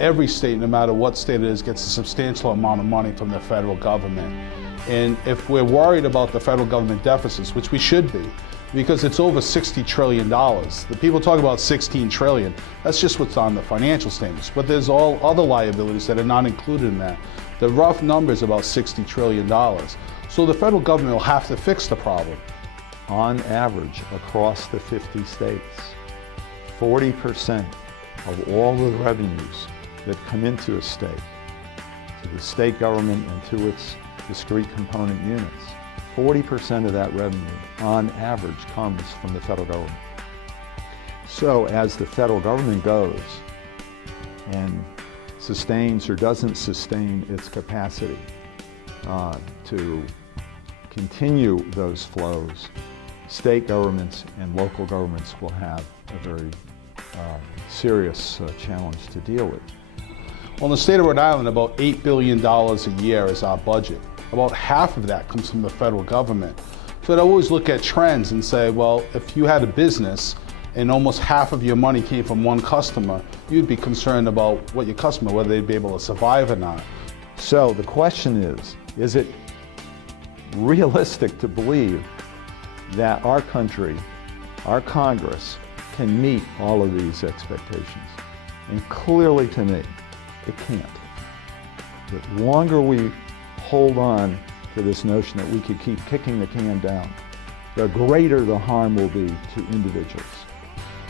every state, no matter what state it is, gets a substantial amount of money from the federal government. And if we're worried about the federal government deficits, which we should be, because it's over $60 trillion. The people talk about 16 trillion. That's just what's on the financial statements. But there's all other liabilities that are not included in that. The rough number is about $60 trillion. So the federal government will have to fix the problem. On average, across the 50 states, 40% of all the revenues that come into a state, to the state government and to its discrete component units, 40% of that revenue, on average, comes from the federal government. So as the federal government goes and sustains or doesn't sustain its capacity to continue those flows, state governments and local governments will have a very serious challenge to deal with. Well, in the state of Rhode Island, about $8 billion a year is our budget. About half of that comes from the federal government. So I'd always look at trends and say, well, if you had a business and almost half of your money came from one customer, you'd be concerned about what your customer, whether they'd be able to survive or not. So the question is it realistic to believe that our country, our Congress, can meet all of these expectations? And clearly to me, it can't. The longer we hold on to this notion that we could keep kicking the can down, the greater the harm will be to individuals.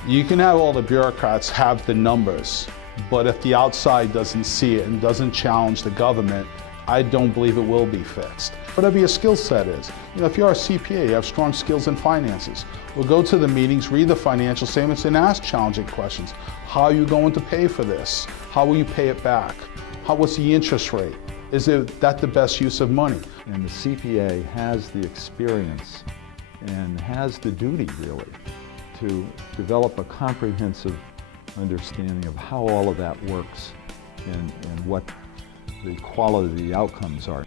You can have all the bureaucrats have the numbers, but if the outside doesn't see it and doesn't challenge the government, I don't believe it will be fixed. Whatever your skill set is. You know, if you're a CPA, you have strong skills in finances. Well, go to the meetings, read the financial statements, and ask challenging questions. How are you going to pay for this? How will you pay it back? What's the interest rate? Is that the best use of money? And the CPA has the experience and has the duty, really, to develop a comprehensive understanding of how all of that works and what the quality of the outcomes are.